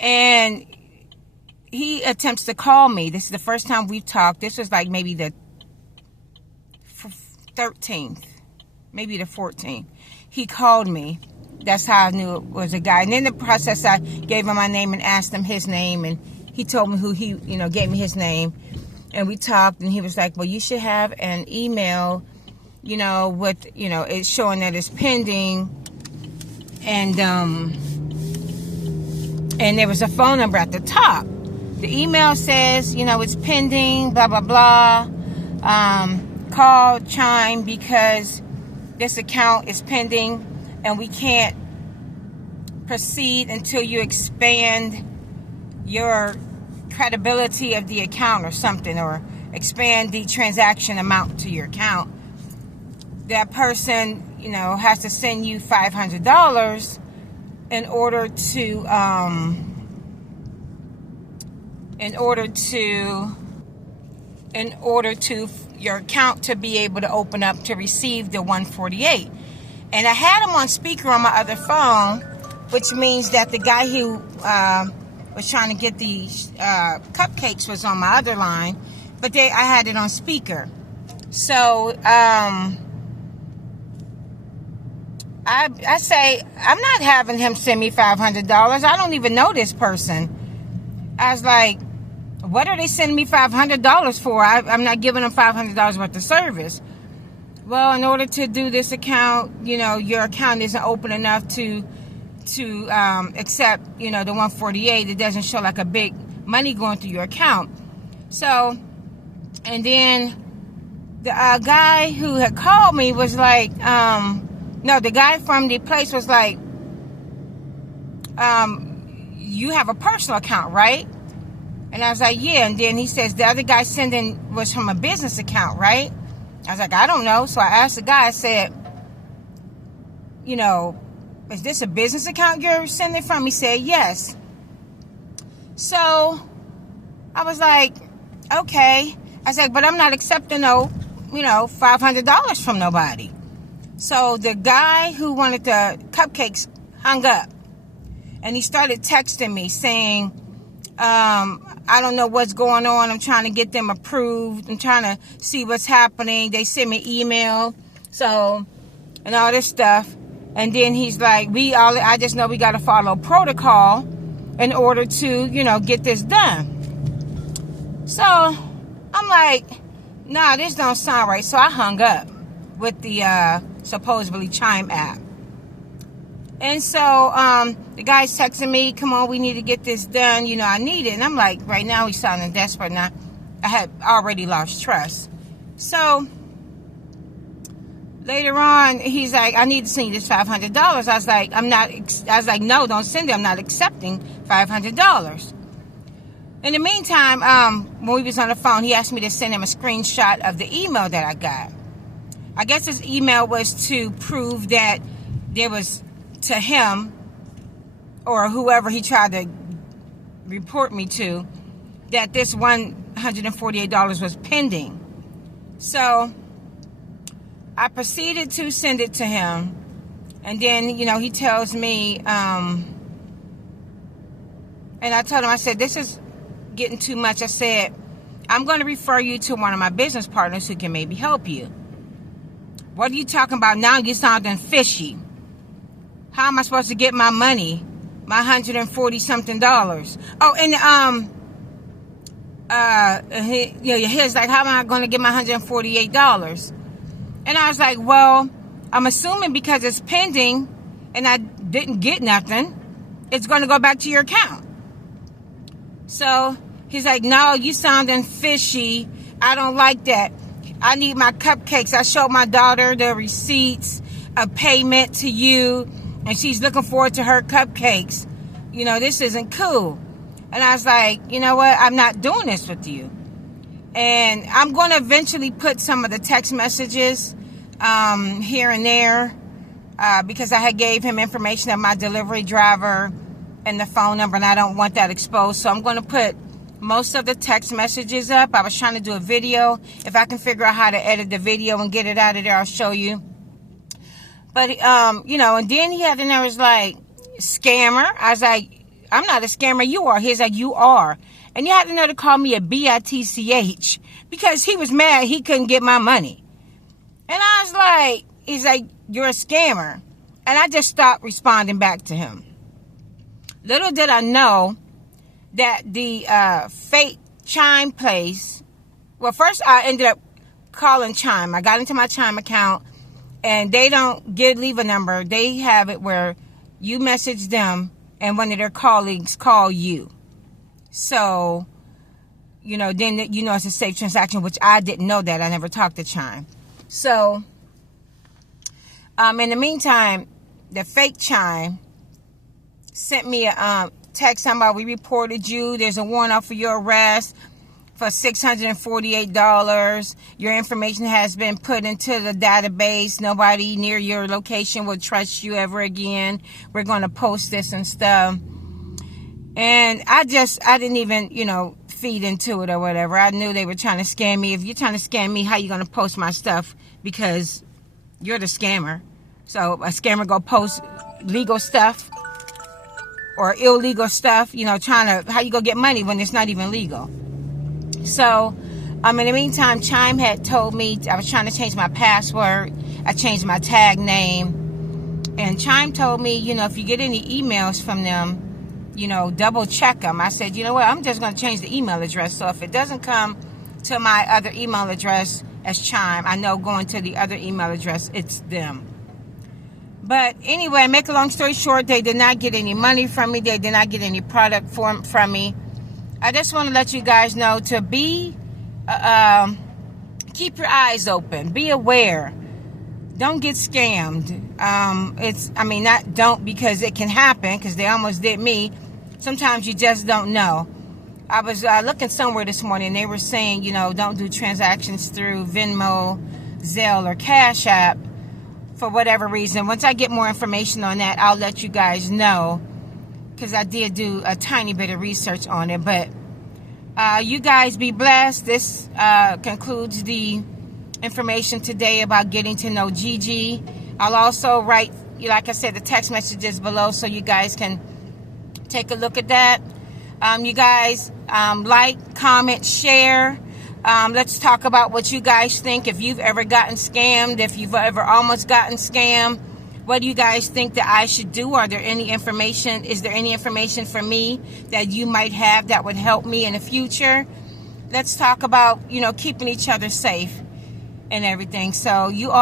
And he attempts to call me. This is the first time we've talked. This was like maybe the 13th, maybe the 14th. He called me. That's how I knew it was a guy. And in the process, I gave him my name and asked him his name. And he told me who he, gave me his name. And we talked. And he was like, well, you should have an email, with, it's showing that it's pending. And there was a phone number at the top. The email says, it's pending, blah, blah, blah. Call Chime because this account is pending and we can't proceed until you expand your credibility of the account or something, or expand the transaction amount to your account. That person, has to send you $500 in order to your account to be able to open up to receive the 148. And I had him on speaker on my other phone, which means that the guy who was trying to get the cupcakes was on my other line, but I had it on speaker. So I say, I'm not having him send me $500. I don't even know this person. I was like, what are they sending me $500 for? I'm not giving them $500 worth of service. Well, in order to do this account, your account isn't open enough to accept, the 148. It doesn't show like a big money going through your account. So, and then the guy who had called me was like, the guy from the place was like, you have a personal account, right? And I was like, yeah. And then he says, the other guy sending was from a business account, right? I was like, I don't know. So I asked the guy, I said, is this a business account you're sending from? He said, yes. So I was like, okay. I said, but I'm not accepting $500 from nobody. So the guy who wanted the cupcakes hung up. And he started texting me saying, I don't know what's going on. I'm trying to get them approved. I'm trying to see what's happening. They sent me email. So, and all this stuff. And then he's like, I just know we got to follow protocol in order to, get this done. So I'm like, nah, this don't sound right. So I hung up with the supposedly Chime app. And so the guy's texting me, come on, we need to get this done. I need it. And I'm like, right now he's sounding desperate. Now I had already lost trust. So later on, he's like, I need to send you this $500. I was like, no, don't send it. I'm not accepting $500. In the meantime, when we was on the phone, he asked me to send him a screenshot of the email that I got. I guess his email was to prove that there was, to him, or whoever he tried to report me to, that this $148 was pending. So I proceeded to send it to him. And then, he tells me, and I told him, I said, this is getting too much. I said, I'm going to refer you to one of my business partners who can maybe help you. What are you talking about now? You're sounding fishy. How am I supposed to get my money? My $140-something. Oh, and he's like, how am I going to get my $148? And I was like, well, I'm assuming because it's pending and I didn't get nothing, it's going to go back to your account. So he's like, no, you sounding fishy. I don't like that. I need my cupcakes. I showed my daughter the receipts of payment to you, and she's looking forward to her cupcakes. This isn't cool. And I was like, you know what? I'm not doing this with you. And I'm going to eventually put some of the text messages here and there because I had gave him information of my delivery driver and the phone number, and I don't want that exposed. So I'm going to put most of the text messages up. I was trying to do a video. If I can figure out how to edit the video and get it out of there, I'll show you. But, and then he had, and there was like, scammer. I was like, I'm not a scammer, you are. He's like, you are. And you had to know to call me a bitch because he was mad he couldn't get my money. And I was like, he's like, you're a scammer. And I just stopped responding back to him. Little did I know that the fake Chime place, well, first I ended up calling Chime. I got into my Chime account, and they don't leave a number. They have it where you message them and one of their colleagues call you. So, then it's a safe transaction, which I didn't know that. I never talked to Chime. So, in the meantime, the fake Chime sent me a text talking about, we reported you. There's a warrant out for your arrest for $648. Your information has been put into the database. Nobody near your location will trust you ever again. We're going to post this and stuff. And I didn't even, feed into it or whatever. I knew they were trying to scam me. If you're trying to scam me, how you going to post my stuff? Because you're the scammer. So a scammer go post legal stuff or illegal stuff, how you go get money when it's not even legal. So, in the meantime, Chime had told me I was trying to change my password. I changed my tag name. And Chime told me, if you get any emails from them, double check them. I said, you know what? I'm just going to change the email address. So if it doesn't come to my other email address as Chime, I know going to the other email address, it's them. But anyway, make a long story short, they did not get any money from me. They did not get any product from me. I just want to let you guys know to be, keep your eyes open. Be aware. Don't get scammed. Don't because it can happen, because they almost did me. Sometimes you just don't know. I was looking somewhere this morning. They were saying, don't do transactions through Venmo, Zelle, or Cash App for whatever reason. Once I get more information on that, I'll let you guys know, because I did do a tiny bit of research on it. But you guys be blessed. This concludes the information today about getting to know Gigi. I'll also write, like I said, the text messages below so you guys can take a look at that. You guys like, comment, share. Let's talk about what you guys think. If you've ever gotten scammed, if you've ever almost gotten scammed, what do you guys think that I should do? Is there any information for me that you might have that would help me in the future? Let's talk about, keeping each other safe and everything. So you all